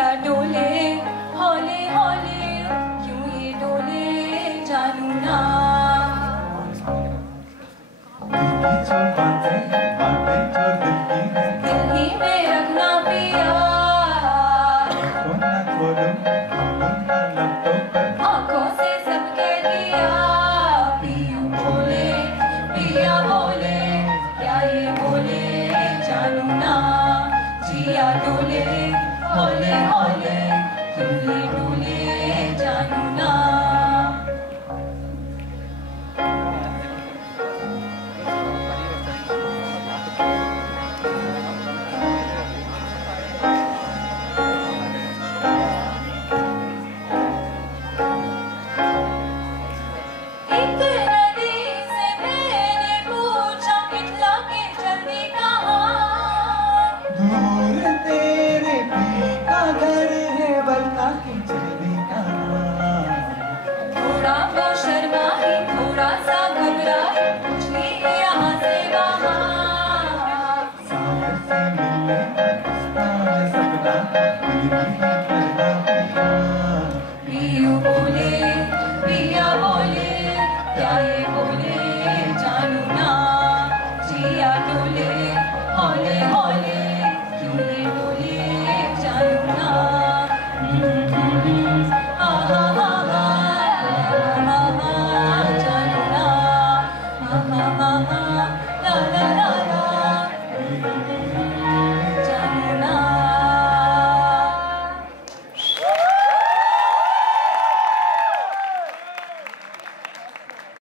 जिया डोले हौले हौले क्यों ये डोले जानू ना दिल ही में रखना पिया आंखों से सब कह दिया पिया बोले क्या ये बोले जानू ना जिया डोले हौले हौले क्यों ये डोले जानू ना थोड़ा वो शर्माई थोड़ा सा घबराई पूछी यहाँ से वहाँ